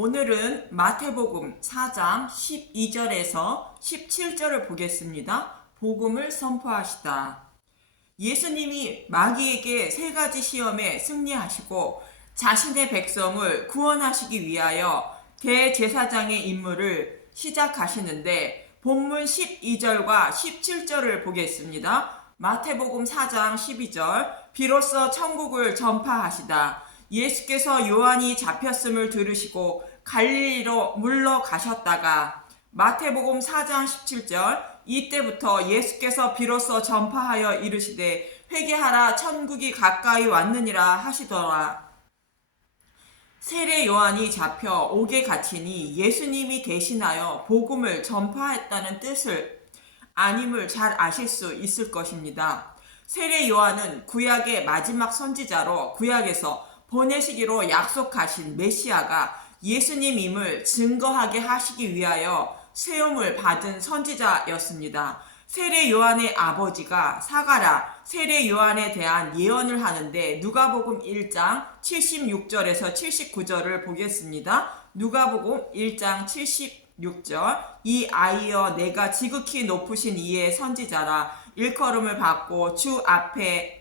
오늘은 마태복음 4장 12절에서 17절을 보겠습니다. 복음을 선포하시다. 예수님이 마귀에게 세 가지 시험에 승리하시고 자신의 백성을 구원하시기 위하여 대제사장의 임무를 시작하시는데 본문 12절과 17절을 보겠습니다. 마태복음 4장 12절 비로소 천국을 전파하시다. 예수께서 요한이 잡혔음을 들으시고 갈릴리로 물러가셨다가 마태복음 4장 17절 이때부터 예수께서 비로소 전파하여 이르시되 회개하라 천국이 가까이 왔느니라 하시더라. 세례 요한이 잡혀 옥에 갇히니 예수님이 대신하여 복음을 전파했다는 뜻을 아님을 잘 아실 수 있을 것입니다. 세례 요한은 구약의 마지막 선지자로 구약에서 보내시기로 약속하신 메시아가 예수님임을 증거하게 하시기 위하여 세움을 받은 선지자였습니다. 세례 요한의 아버지가 사가랴 세례 요한에 대한 예언을 하는데 누가복음 1장 76절에서 79절을 보겠습니다. 누가복음 1장 76절 이 아이여 내가 지극히 높으신 이의 선지자라 일컬음을 받고 주 앞에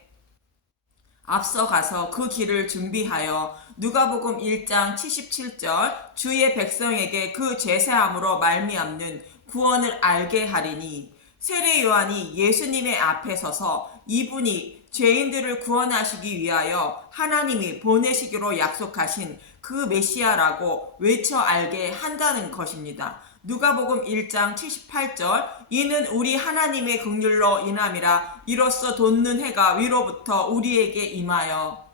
앞서가서 그 길을 준비하여 누가복음 1장 77절 주의 백성에게 그 죄사함으로 말미암는 구원을 알게 하리니 세례 요한이 예수님의 앞에 서서 이분이 죄인들을 구원하시기 위하여 하나님이 보내시기로 약속하신 그 메시아라고 외쳐 알게 한다는 것입니다. 누가복음 1장 78절 이는 우리 하나님의 긍휼로 인함이라 이로써 돋는 해가 위로부터 우리에게 임하여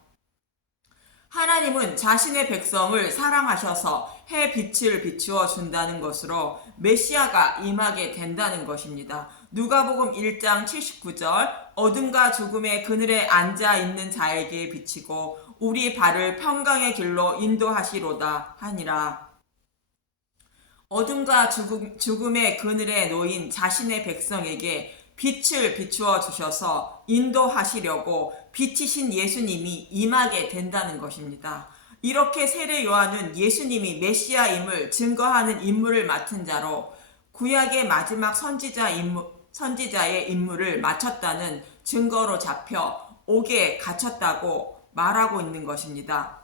하나님은 자신의 백성을 사랑하셔서 해 빛을 비추어 준다는 것으로 메시아가 임하게 된다는 것입니다. 누가복음 1장 79절 어둠과 죽음의 그늘에 앉아 있는 자에게 비치고 우리 발을 평강의 길로 인도하시로다 하니라. 어둠과 죽음의 그늘에 놓인 자신의 백성에게 빛을 비추어 주셔서 인도하시려고 빛이신 예수님이 임하게 된다는 것입니다. 이렇게 세례 요한은 예수님이 메시아임을 증거하는 임무를 맡은 자로 구약의 마지막 선지자의 임무를 마쳤다는 증거로 잡혀 옥에 갇혔다고 말하고 있는 것입니다.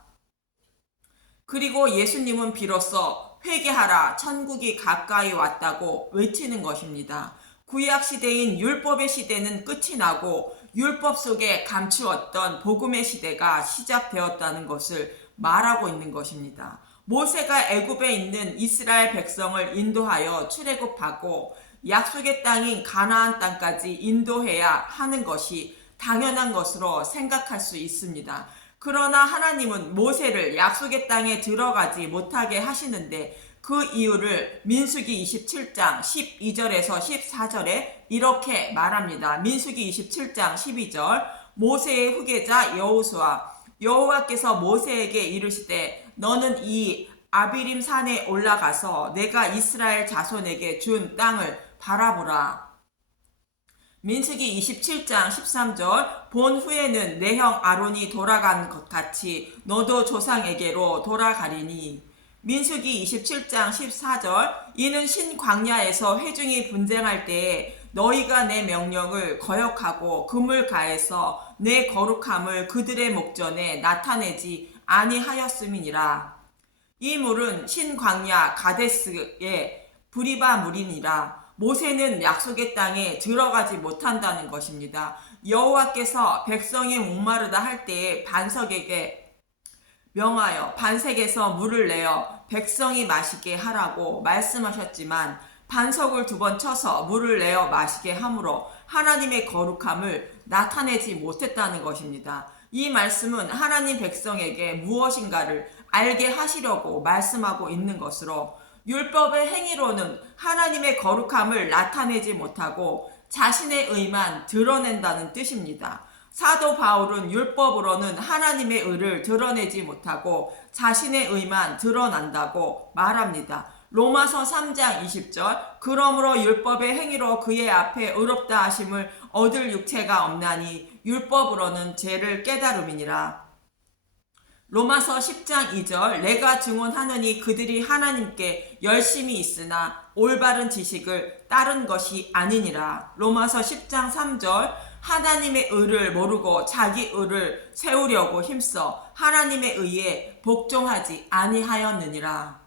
그리고 예수님은 비로소 회개하라 천국이 가까이 왔다고 외치는 것입니다. 구약 시대인 율법의 시대는 끝이 나고 율법 속에 감추었던 복음의 시대가 시작되었다는 것을 말하고 있는 것입니다. 모세가 애굽에 있는 이스라엘 백성을 인도하여 출애굽하고 약속의 땅인 가나안 땅까지 인도해야 하는 것이 당연한 것으로 생각할 수 있습니다. 그러나 하나님은 모세를 약속의 땅에 들어가지 못하게 하시는데 그 이유를 민수기 27장 12절에서 14절에 이렇게 말합니다. 민수기 27장 12절 모세의 후계자 여호수아 여호와께서 모세에게 이르시되 너는 이 아비림 산에 올라가서 내가 이스라엘 자손에게 준 땅을 바라보라. 민수기 27장 13절 본 후에는 내 형 아론이 돌아간 것 같이 너도 조상에게로 돌아가리니 민수기 27장 14절 이는 신광야에서 회중이 분쟁할 때에 너희가 내 명령을 거역하고 금을 가해서 내 거룩함을 그들의 목전에 나타내지 아니하였음이니라. 이 물은 신광야 가데스의 브리바 물이니라. 모세는 약속의 땅에 들어가지 못한다는 것입니다. 여호와께서 백성이 목마르다 할 때에 반석에게 명하여 반석에서 물을 내어 백성이 마시게 하라고 말씀하셨지만 반석을 2번 쳐서 물을 내어 마시게 함으로 하나님의 거룩함을 나타내지 못했다는 것입니다. 이 말씀은 하나님 백성에게 무엇인가를 알게 하시려고 말씀하고 있는 것으로 율법의 행위로는 하나님의 거룩함을 나타내지 못하고 자신의 의만 드러낸다는 뜻입니다. 사도 바울은 율법으로는 하나님의 의를 드러내지 못하고 자신의 의만 드러난다고 말합니다. 로마서 3장 20절 그러므로 율법의 행위로 그의 앞에 의롭다 하심을 얻을 육체가 없나니 율법으로는 죄를 깨달음이니라. 로마서 10장 2절 내가 증언하느니 그들이 하나님께 열심히 있으나 올바른 지식을 따른 것이 아니니라. 로마서 10장 3절 하나님의 의를 모르고 자기 의를 세우려고 힘써 하나님의 의에 복종하지 아니하였느니라.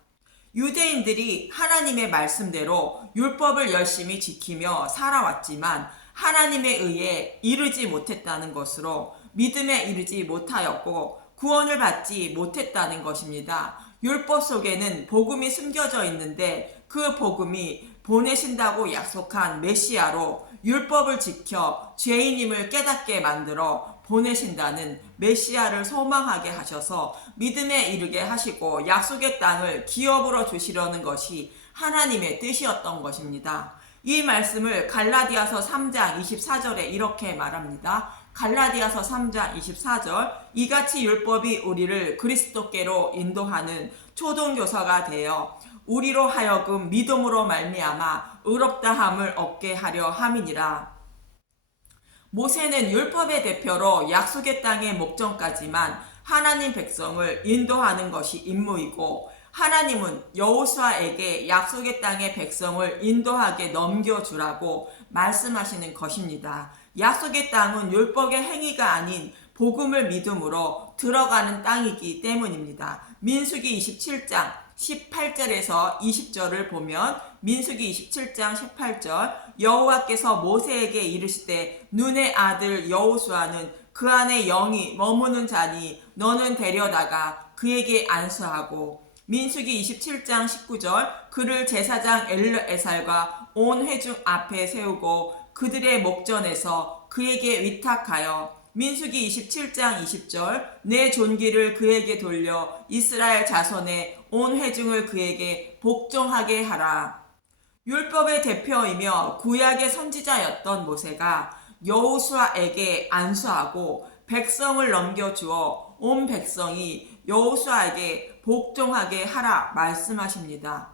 유대인들이 하나님의 말씀대로 율법을 열심히 지키며 살아왔지만 하나님의 의에 이르지 못했다는 것으로 믿음에 이르지 못하였고 구원을 받지 못했다는 것입니다. 율법 속에는 복음이 숨겨져 있는데 그 복음이 보내신다고 약속한 메시아로 율법을 지켜 죄인임을 깨닫게 만들어 보내신다는 메시아를 소망하게 하셔서 믿음에 이르게 하시고 약속의 땅을 기업으로 주시려는 것이 하나님의 뜻이었던 것입니다. 이 말씀을 갈라디아서 3장 24절에 이렇게 말합니다. 갈라디아서 3장 24절 이같이 율법이 우리를 그리스도께로 인도하는 초등교사가 되어 우리로 하여금 믿음으로 말미암아 의롭다함을 얻게 하려 함이니라. 모세는 율법의 대표로 약속의 땅의 목전까지만 하나님 백성을 인도하는 것이 임무이고 하나님은 여호수아에게 약속의 땅의 백성을 인도하게 넘겨주라고 말씀하시는 것입니다. 약속의 땅은 율법의 행위가 아닌 복음을 믿음으로 들어가는 땅이기 때문입니다. 민수기 27장 18절에서 20절을 보면 민수기 27장 18절 여호와께서 모세에게 이르시되 눈의 아들 여호수아는 그 안에 영이 머무는 자니 너는 데려다가 그에게 안수하고 민수기 27장 19절 그를 제사장 엘르에살과 온 회중 앞에 세우고 그들의 목전에서 그에게 위탁하여 민수기 27장 20절 내 존귀를 그에게 돌려 이스라엘 자손의 온 회중을 그에게 복종하게 하라. 율법의 대표이며 구약의 선지자였던 모세가 여호수아에게 안수하고 백성을 넘겨주어 온 백성이 여호수아에게 복종하게 하라 말씀하십니다.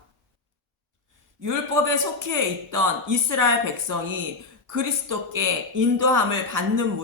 율법에 속해 있던 이스라엘 백성이 그리스도께 인도함을 받는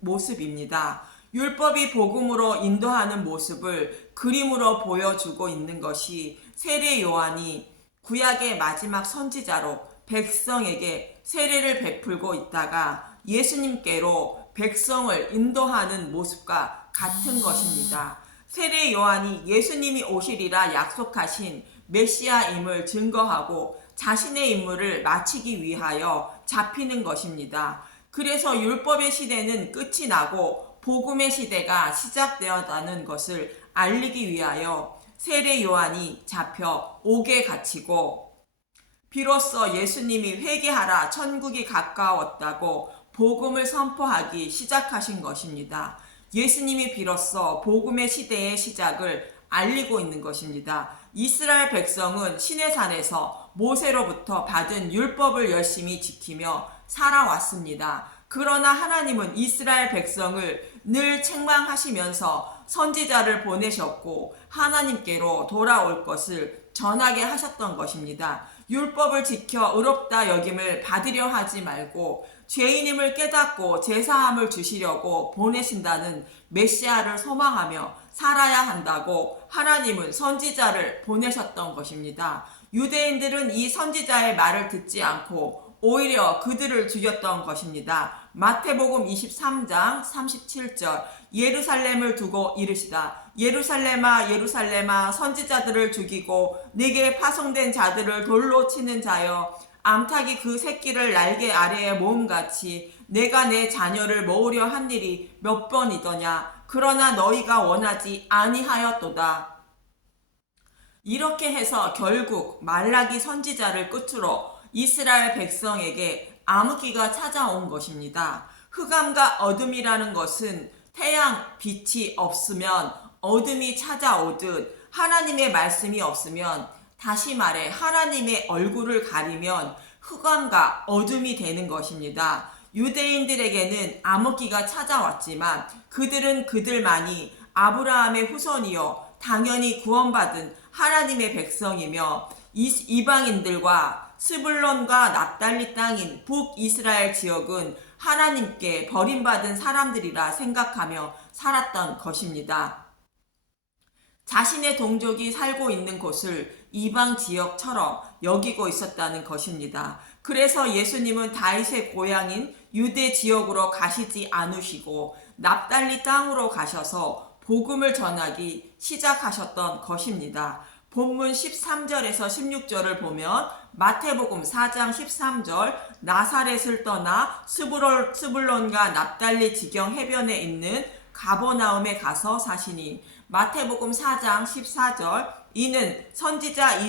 모습입니다. 율법이 복음으로 인도하는 모습을 그림으로 보여주고 있는 것이 세례 요한이 구약의 마지막 선지자로 백성에게 세례를 베풀고 있다가 예수님께로 백성을 인도하는 모습과 같은 것입니다. 세례 요한이 예수님이 오시리라 약속하신 메시아임을 증거하고 자신의 임무를 마치기 위하여 잡히는 것입니다. 그래서 율법의 시대는 끝이 나고 복음의 시대가 시작되었다는 것을 알리기 위하여 세례 요한이 잡혀 옥에 갇히고 비로소 예수님이 회개하라 천국이 가까웠다고 복음을 선포하기 시작하신 것입니다. 예수님이 비로소 복음의 시대의 시작을 알리고 있는 것입니다. 이스라엘 백성은 시내산에서 모세로부터 받은 율법을 열심히 지키며 살아왔습니다. 그러나 하나님은 이스라엘 백성을 늘 책망하시면서 선지자를 보내셨고 하나님께로 돌아올 것을 전하게 하셨던 것입니다. 율법을 지켜 의롭다 여김을 받으려 하지 말고 죄인임을 깨닫고 제사함을 주시려고 보내신다는 메시아를 소망하며 살아야 한다고 하나님은 선지자를 보내셨던 것입니다. 유대인들은 이 선지자의 말을 듣지 않고 오히려 그들을 죽였던 것입니다. 마태복음 23장 37절 예루살렘을 두고 이르시다. 예루살렘아 예루살렘아 선지자들을 죽이고 네게 파송된 자들을 돌로 치는 자여 암탉이 그 새끼를 날개 아래에 모음같이 내가 내 자녀를 모으려 한 일이 몇 번이더냐. 그러나 너희가 원하지 아니하였도다. 이렇게 해서 결국 말라기 선지자를 끝으로 이스라엘 백성에게 암흑기가 찾아온 것입니다. 흑암과 어둠이라는 것은 태양 빛이 없으면 어둠이 찾아오듯 하나님의 말씀이 없으면 다시 말해 하나님의 얼굴을 가리면 흑암과 어둠이 되는 것입니다. 유대인들에게는 암흑기가 찾아왔지만 그들은 그들만이 아브라함의 후손이요 당연히 구원받은 하나님의 백성이며 이방인들과 스불론과 납달리 땅인 북이스라엘 지역은 하나님께 버림받은 사람들이라 생각하며 살았던 것입니다. 자신의 동족이 살고 있는 곳을 이방 지역처럼 여기고 있었다는 것입니다. 그래서 예수님은 다윗의 고향인 유대 지역으로 가시지 않으시고 납달리 땅으로 가셔서 복음을 전하기 시작하셨던 것입니다. 본문 13절에서 16절을 보면 마태복음 4장 13절 나사렛을 떠나 스불론과 납달리 지경 해변에 있는 가버나움에 가서 사시니 마태복음 4장 14절 이는 선지자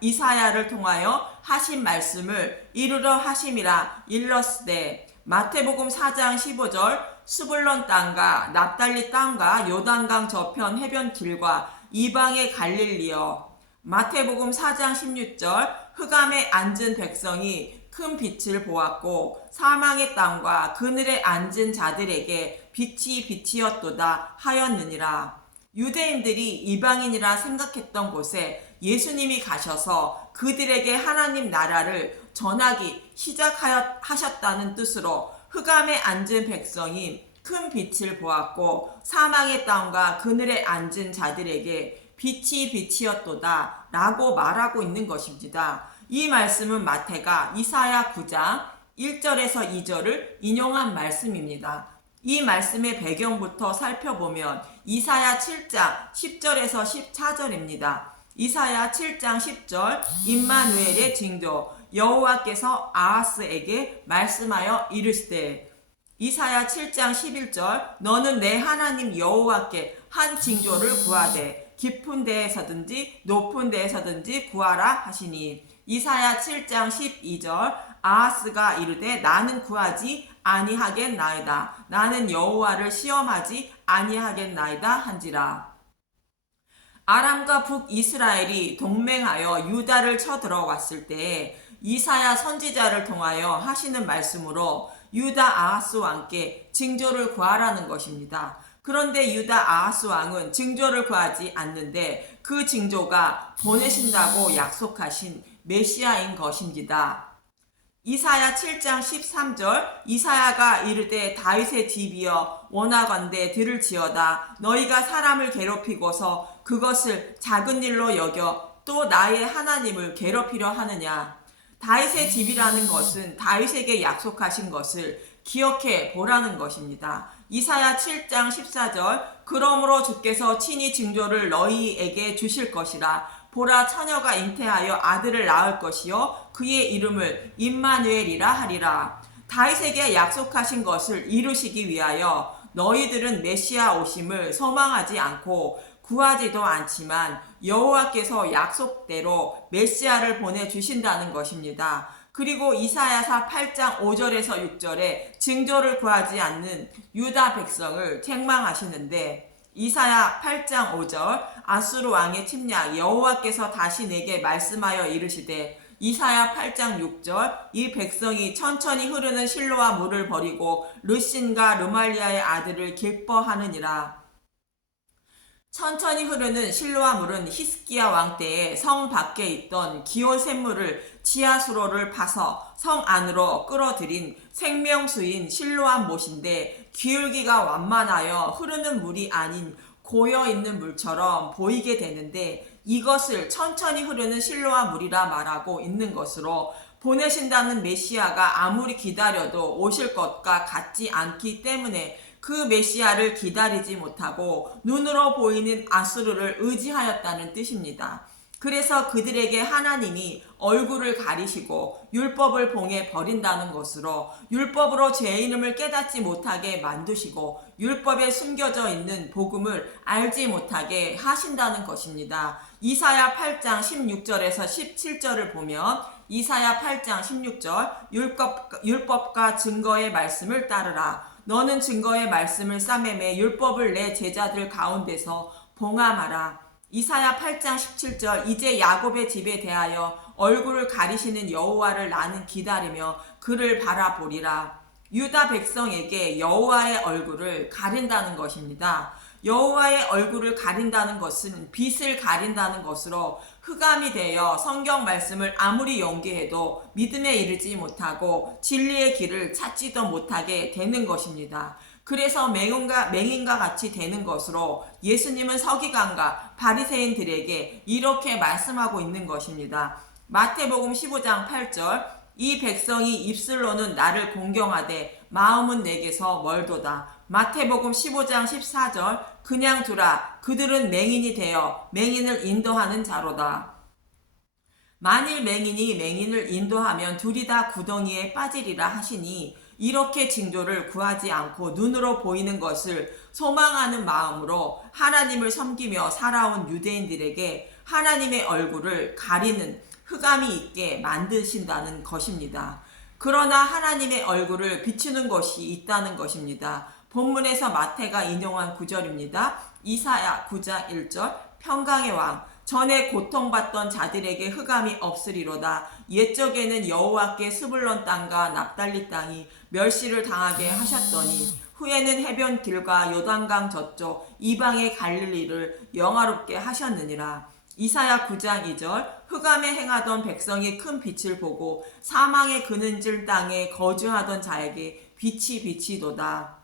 이사야를 통하여 하신 말씀을 이루려 하심이라 일렀으되 마태복음 4장 15절 스불론 땅과 납달리 땅과 요단강 저편 해변 길과 이방의 갈릴리여 마태복음 4장 16절 흑암에 앉은 백성이 큰 빛을 보았고 사망의 땅과 그늘에 앉은 자들에게 빛이 빛이었도다 하였느니라. 유대인들이 이방인이라 생각했던 곳에 예수님이 가셔서 그들에게 하나님 나라를 전하기 시작하셨다는 뜻으로 흑암에 앉은 백성이 큰 빛을 보았고 사망의 땅과 그늘에 앉은 자들에게 빛이 빛이었도다 라고 말하고 있는 것입니다. 이 말씀은 마태가 이사야 9장 1절에서 2절을 인용한 말씀입니다. 이 말씀의 배경부터 살펴보면 이사야 7장 10절에서 14절입니다. 이사야 7장 10절 임마누엘의 징조 여호와께서 아하스에게 말씀하여 이르시되 이사야 7장 11절 너는 내 하나님 여호와께 한 징조를 구하되 깊은 데에서든지 높은 데에서든지 구하라 하시니 이사야 7장 12절 아하스가 이르되 나는 구하지 아니하겠나이다. 나는 여호와를 시험하지 아니하겠나이다 한지라. 아람과 북이스라엘이 동맹하여 유다를 쳐들어왔을 때에 이사야 선지자를 통하여 하시는 말씀으로 유다 아하스 왕께 징조를 구하라는 것입니다. 그런데 유다 아하스 왕은 징조를 구하지 않는데 그 징조가 보내신다고 약속하신 메시아인 것입니다. 이사야 7장 13절 이사야가 이르되 다윗의 집이여 원하건대 들을지어다 너희가 사람을 괴롭히고서 그것을 작은 일로 여겨 또 나의 하나님을 괴롭히려 하느냐. 다윗의 집이라는 것은 다윗에게 약속하신 것을 기억해 보라는 것입니다. 이사야 7장 14절 그러므로 주께서 친히 징조를 너희에게 주실 것이라. 보라 처녀가 잉태하여 아들을 낳을 것이요 그의 이름을 임마누엘이라 하리라. 다윗에게 약속하신 것을 이루시기 위하여 너희들은 메시아 오심을 소망하지 않고 구하지도 않지만 여호와께서 약속대로 메시아를 보내주신다는 것입니다. 그리고 이사야서 8장 5절에서 6절에 징조를 구하지 않는 유다 백성을 책망하시는데 이사야 8장 5절 아수르 왕의 침략 여호와께서 다시 내게 말씀하여 이르시되 이사야 8장 6절 이 백성이 천천히 흐르는 실로와 물을 버리고 르신과 르말리아의 아들을 기뻐하느니라. 천천히 흐르는 실로와 물은 히스기야 왕 때에 성 밖에 있던 기온 샘물을 지하수로를 파서 성 안으로 끌어들인 생명수인 실로암 못인데 기울기가 완만하여 흐르는 물이 아닌 고여있는 물처럼 보이게 되는데 이것을 천천히 흐르는 실로암 물이라 말하고 있는 것으로 보내신다는 메시아가 아무리 기다려도 오실 것과 같지 않기 때문에 그 메시아를 기다리지 못하고 눈으로 보이는 아수르를 의지하였다는 뜻입니다. 그래서 그들에게 하나님이 얼굴을 가리시고 율법을 봉해 버린다는 것으로 율법으로 죄 이름을 깨닫지 못하게 만드시고 율법에 숨겨져 있는 복음을 알지 못하게 하신다는 것입니다. 이사야 8장 16절에서 17절을 보면 이사야 8장 16절 율법과 증거의 말씀을 따르라. 너는 증거의 말씀을 싸매매 율법을 내 제자들 가운데서 봉함하라. 이사야 8장 17절 이제 야곱의 집에 대하여 얼굴을 가리시는 여호와를 나는 기다리며 그를 바라보리라. 유다 백성에게 여호와의 얼굴을 가린다는 것입니다. 여호와의 얼굴을 가린다는 것은 빛을 가린다는 것으로 흑암이 되어 성경 말씀을 아무리 연기해도 믿음에 이르지 못하고 진리의 길을 찾지도 못하게 되는 것입니다. 그래서 맹인과 같이 되는 것으로 예수님은 서기관과 바리새인들에게 이렇게 말씀하고 있는 것입니다. 마태복음 15장 8절 이 백성이 입술로는 나를 공경하되 마음은 내게서 멀도다. 마태복음 15장 14절 그냥 두라 그들은 맹인이 되어 맹인을 인도하는 자로다. 만일 맹인이 맹인을 인도하면 둘이 다 구덩이에 빠지리라 하시니 이렇게 징조를 구하지 않고 눈으로 보이는 것을 소망하는 마음으로 하나님을 섬기며 살아온 유대인들에게 하나님의 얼굴을 가리는 흑암이 있게 만드신다는 것입니다. 그러나 하나님의 얼굴을 비추는 것이 있다는 것입니다. 본문에서 마태가 인용한 구절입니다. 이사야 9장 1절 평강의 왕 전에 고통받던 자들에게 흑암이 없으리로다. 옛적에는 여호와께 스불론 땅과 납달리 땅이 멸시를 당하게 하셨더니 후에는 해변 길과 요단강 저쪽 이방의 갈릴리를 영화롭게 하셨느니라. 이사야 9장 2절 흑암에 행하던 백성이 큰 빛을 보고 사망의 그늘질 땅에 거주하던 자에게 빛이 비치도다.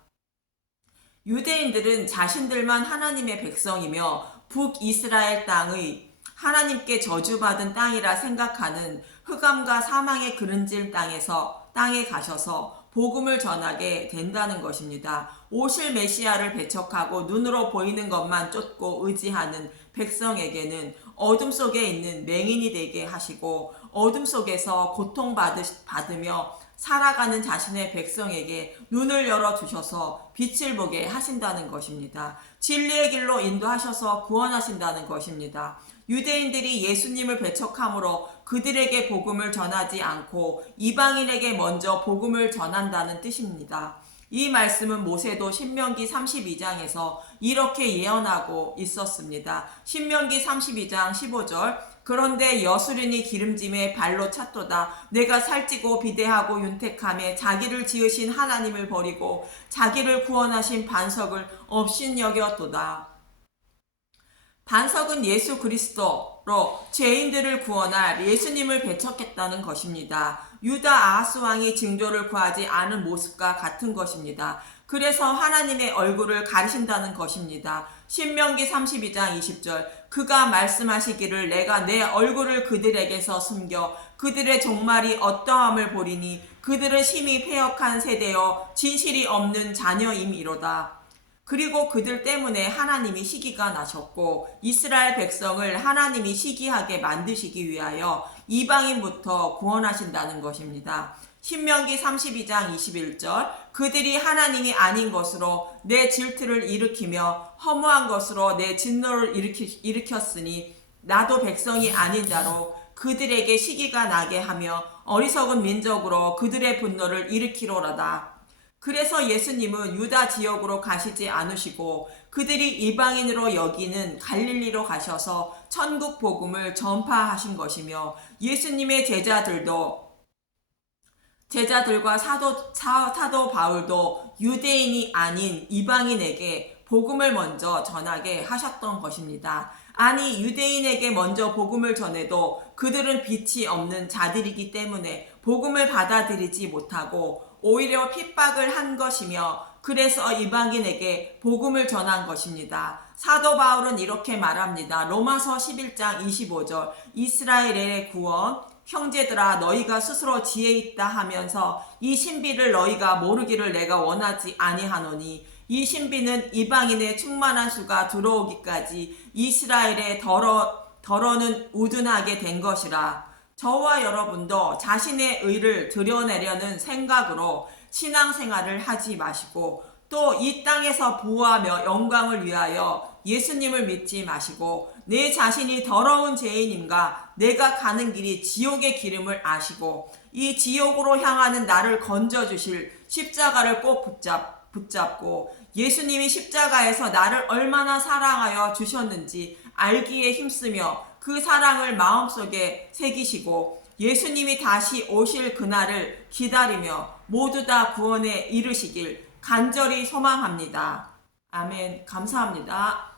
유대인들은 자신들만 하나님의 백성이며 북이스라엘 땅의 하나님께 저주받은 땅이라 생각하는 흑암과 사망의 그늘질 땅에 가셔서 복음을 전하게 된다는 것입니다. 오실 메시아를 배척하고 눈으로 보이는 것만 쫓고 의지하는 백성에게는 어둠 속에 있는 맹인이 되게 하시고 어둠 속에서 고통받으며 살아가는 자신의 백성에게 눈을 열어주셔서 빛을 보게 하신다는 것입니다. 진리의 길로 인도하셔서 구원하신다는 것입니다. 유대인들이 예수님을 배척함으로 그들에게 복음을 전하지 않고 이방인에게 먼저 복음을 전한다는 뜻입니다. 이 말씀은 모세도 신명기 32장에서 이렇게 예언하고 있었습니다. 신명기 32장 15절 그런데 여수린이 기름짐에 발로 찼도다. 내가 살찌고 비대하고 윤택함에 자기를 지으신 하나님을 버리고 자기를 구원하신 반석을 업신여겼도다. 반석은 예수 그리스도로 죄인들을 구원할 예수님을 배척했다는 것입니다. 유다 아하스 왕이 징조를 구하지 않은 모습과 같은 것입니다. 그래서 하나님의 얼굴을 가리신다는 것입니다. 신명기 32장 20절 그가 말씀하시기를 내가 내 얼굴을 그들에게서 숨겨 그들의 종말이 어떠함을 보리니 그들은 심히 패역한 세대여 진실이 없는 자녀임이로다. 그리고 그들 때문에 하나님이 시기가 나셨고 이스라엘 백성을 하나님이 시기하게 만드시기 위하여 이방인부터 구원하신다는 것입니다. 신명기 32장 21절 그들이 하나님이 아닌 것으로 내 질투를 일으키며 허무한 것으로 내 진노를 일으켰으니 나도 백성이 아닌 자로 그들에게 시기가 나게 하며 어리석은 민족으로 그들의 분노를 일으키로라다. 그래서 예수님은 유다 지역으로 가시지 않으시고 그들이 이방인으로 여기는 갈릴리로 가셔서 천국 복음을 전파하신 것이며 예수님의 제자들과 사도 바울도 유대인이 아닌 이방인에게 복음을 먼저 전하게 하셨던 것입니다. 아니 유대인에게 먼저 복음을 전해도 그들은 빛이 없는 자들이기 때문에 복음을 받아들이지 못하고 오히려 핍박을 한 것이며 그래서 이방인에게 복음을 전한 것입니다. 사도 바울은 이렇게 말합니다. 로마서 11장 25절 이스라엘의 구원 형제들아 너희가 스스로 지혜 있다 하면서 이 신비를 너희가 모르기를 내가 원하지 아니하노니 이 신비는 이방인의 충만한 수가 들어오기까지 이스라엘의 더러는 우둔하게 된 것이라. 저와 여러분도 자신의 의를 드러내려는 생각으로 신앙생활을 하지 마시고 또 이 땅에서 부하며 영광을 위하여 예수님을 믿지 마시고 내 자신이 더러운 죄인임과 내가 가는 길이 지옥의 길임을 아시고 이 지옥으로 향하는 나를 건져주실 십자가를 꼭 붙잡고 예수님이 십자가에서 나를 얼마나 사랑하여 주셨는지 알기에 힘쓰며 그 사랑을 마음속에 새기시고 예수님이 다시 오실 그날을 기다리며 모두 다 구원에 이르시길 간절히 소망합니다. 아멘. 감사합니다.